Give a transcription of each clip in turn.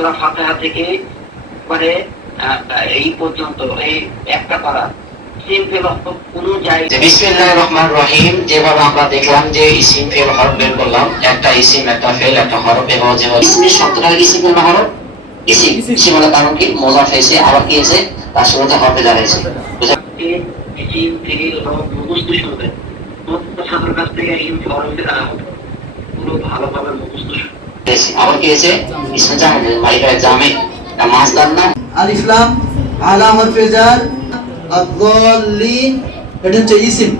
সূরা ফাতিহা থেকে মানে এই পর্যন্ত এই একটা পারা সিম্পল কোনো জায়গায় বিসমিল্লাহির রহমানির রহিম যেভাবে আমরা দেখলাম যে ইসিম ফেল হরফ বের করলাম, একটা ইসিম একটা ফেল একটা হরফ এবং যে ইসমের শব্দটা ইসিম না হরফ ইসিম ইসিম হলো কারণ কি মুযাফ হয়েছে আবার কি হয়েছে তার সাথে হরফে দাঁড়িয়েছে বুঝাতে ইসিম ফেল হরফ মুখস্থ শুনবে ছাত্র কাছ থেকে ইসিম হরফে দাঁড়ানো পুরো ভালোভাবে মুখস্থ আবার কি হয়েছে ইসমে জামে মালিকা জামে মাসদার নাম আলিফ লাম আলা হরফে জার আদ-দাল্লিন এটা হচ্ছে ইসিম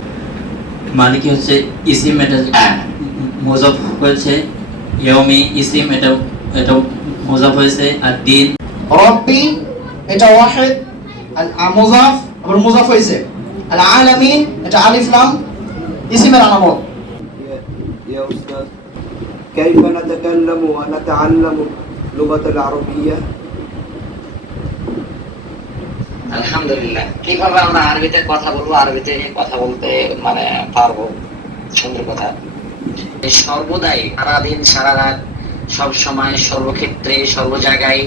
মালিকি হচ্ছে ইসিম এটা মুযাফ হয়েছে ইয়াউমি ইসিম এটা মুযাফ হয়েছে আর দিন রব্বি এটা ওয়াহিদ আল মুযাফ আবার মুযাফ হয়েছে আল আলামিন এটা আলিফ লাম ইসিমের আলামত يا أستاذ كيف نتكلم ونتعلم اللغة العربية؟ আলহামদুলিল্লাহ কিভাবে আমরা আরবিতে কথা বলবো, আরবিতে কথা বলতে মানে পারবো, সুন্দর কথা। সর্বদাই সারাদিন সারা রাত সব সময় সর্বক্ষেত্রে সর্ব জায়গায়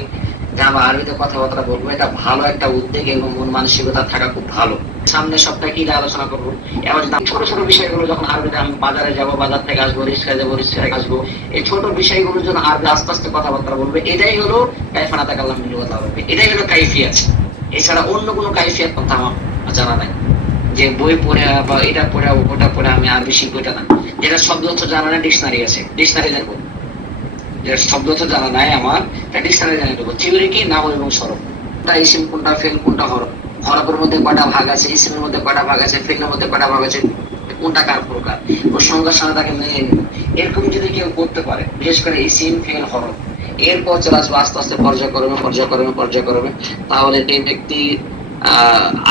যে আমরা আরবিতে কথাবার্তা বলবো এটা ভালো একটা উদ্যোগ এবং মন মানসিকতা থাকা খুব ভালো। সামনে সপ্তাহে কি আলোচনা করবো, এবার ছোট ছোট বিষয়গুলো যখন আরবিতে আমি বাজারে যাবো, বাজার থেকে আসবো, রিক্সায় যাবো, রিক্সায় আসবো, এই ছোট বিষয়গুলোর জন্য আরবি আস্তে আস্তে কথাবার্তা বলবে, এটাই হলো কাইফানা তাকাল্লাম বিল লুগাত আরবি, এটাই হলো কাইফিয়াত। এছাড়া অন্য কোনো কাইফিয়াত কথা আমার জানা নাই, যে বই পড়ে বা এটা পড়ে ওটা পড়ে আমি আরবি শিখবো এটা না। যেটা শব্দ অর্থ জানা না ডিকশনারি আছে, ডিকশনারি জানবো, যেটা শব্দ অর্থ জানা নাই আমার ডিকশনারি জানিয়ে দেবো। থিওরি কি নাম এবং সরব, কোনটা ইসিম কোনটা ফেল কোনটা হরফ, হরফের মধ্যে কয়টা ভাগ আছে, ইসিমের মধ্যে কয়টা ভাগ আছে, ফেলের মধ্যে কয়টা ভাগ আছে, কোনটা কার প্রকার, ওর সংজ্ঞার সাথে তাকে মেনে নেব। এরকম যদি কেউ করতে পারে, বিশেষ করে ইসিম ফেল হরফ, এরপর চলে আসবে আস্তে আস্তে পর্যায়ক্রমে, তাহলে এই ব্যক্তি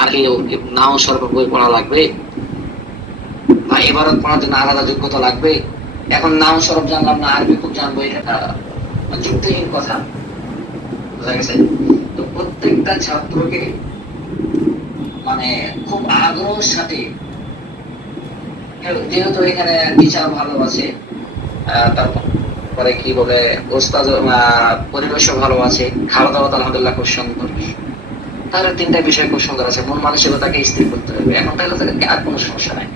আগে নাও সরকার বই পড়া লাগবে বা এবারত পড়ার জন্য আলাদা যোগ্যতা লাগবে। এখন নাম সরব জানলাম না, আরবি খুব জানবো, এটা যুক্তিহীন কথা, বোঝা গেছে? তো প্রত্যেকটা ছাত্রকে মানে খুব আগ্রহের সাথে, যেহেতু এখানে টিচার ভালো আছে, তারপরে কি বলে ওস্তাদ পরিবেশও ভালো আছে, খাওয়া দাওয়া আলহামদুলিল্লাহ খুব সুন্দর, তাহলে তিনটা বিষয় খুব সুন্দর আছে, মন মানসিকতাকে স্থির করতে হবে। এখন তাহলে তাদেরকে আর কোনো সমস্যা নাই।